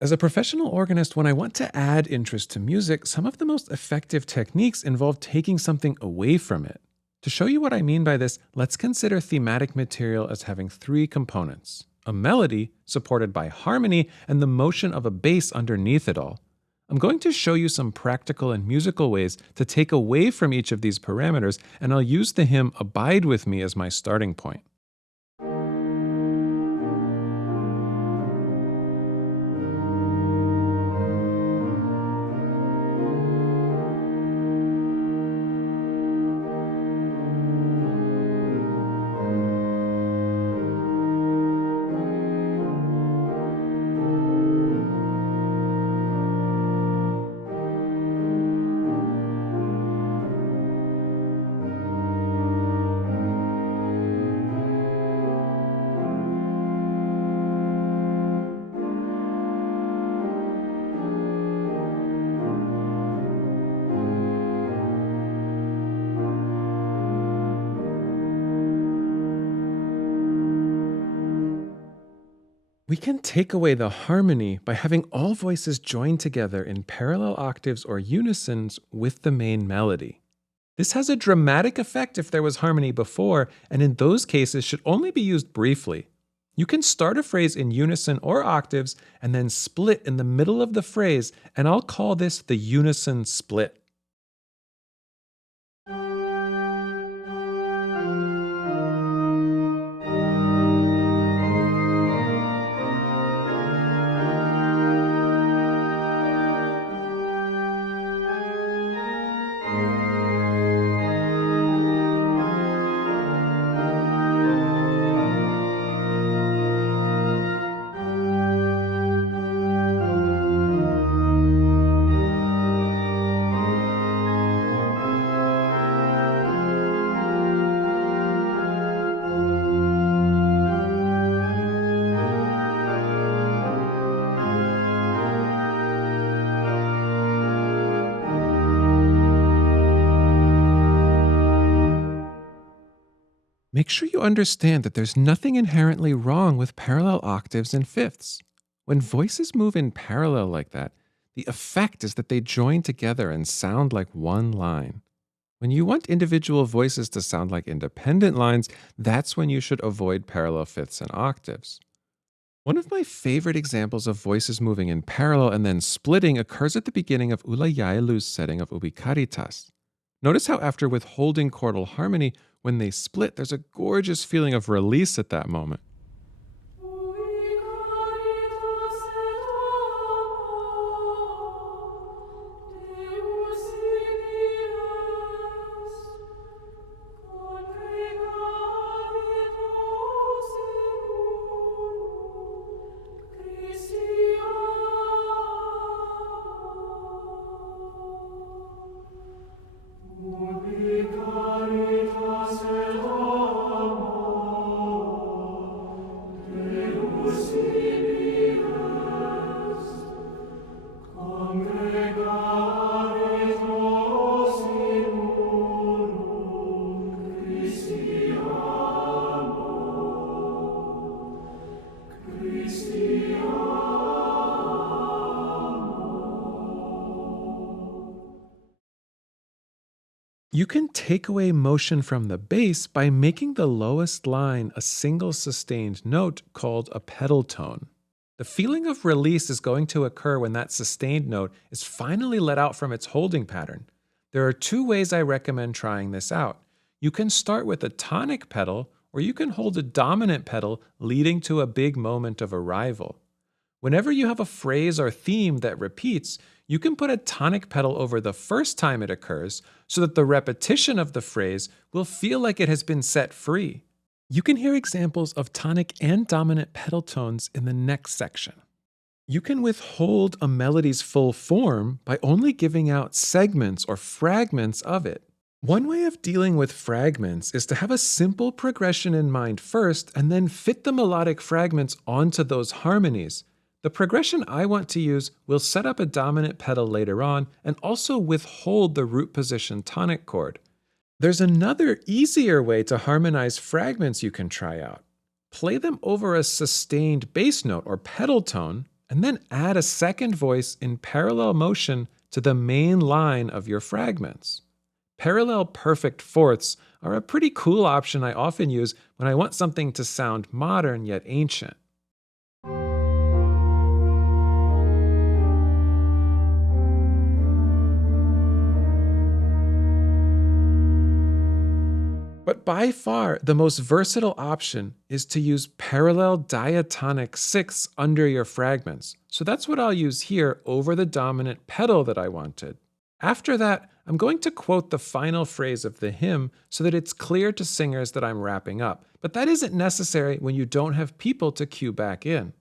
As a professional organist, when I want to add interest to music, some of the most effective techniques involve taking something away from it. To show you what I mean by this, let's consider thematic material as having three components: a melody, supported by harmony, and the motion of a bass underneath it all. I'm going to show you some practical and musical ways to take away from each of these parameters, and I'll use the hymn Abide With Me as my starting point. We can take away the harmony by having all voices join together in parallel octaves or unisons with the main melody. This has a dramatic effect if there was harmony before, and in those cases should only be used briefly. You can start a phrase in unison or octaves and then split in the middle of the phrase, and I'll call this the unison split. Make sure you understand that there's nothing inherently wrong with parallel octaves and fifths. When voices move in parallel like that, the effect is that they join together and sound like one line. When you want individual voices to sound like independent lines, that's when you should avoid parallel fifths and octaves. One of my favorite examples of voices moving in parallel and then splitting occurs at the beginning of Ola Gjeilo's setting of Ubi Caritas. Notice how after withholding chordal harmony, when they split, there's a gorgeous feeling of release at that moment. You can take away motion from the bass by making the lowest line a single sustained note called a pedal tone. The feeling of release is going to occur when that sustained note is finally let out from its holding pattern. There are two ways I recommend trying this out. You can start with a tonic pedal, or you can hold a dominant pedal leading to a big moment of arrival. Whenever you have a phrase or theme that repeats, you can put a tonic pedal over the first time it occurs so that the repetition of the phrase will feel like it has been set free. You can hear examples of tonic and dominant pedal tones in the next section. You can withhold a melody's full form by only giving out segments or fragments of it. One way of dealing with fragments is to have a simple progression in mind first and then fit the melodic fragments onto those harmonies. The progression I want to use will set up a dominant pedal later on and also withhold the root position tonic chord. There's another easier way to harmonize fragments you can try out. Play them over a sustained bass note or pedal tone, and then add a second voice in parallel motion to the main line of your fragments. Parallel perfect fourths are a pretty cool option I often use when I want something to sound modern yet ancient. But by far, the most versatile option is to use parallel diatonic sixths under your fragments. So that's what I'll use here over the dominant pedal that I wanted. After that, I'm going to quote the final phrase of the hymn so that it's clear to singers that I'm wrapping up. But that isn't necessary when you don't have people to cue back in.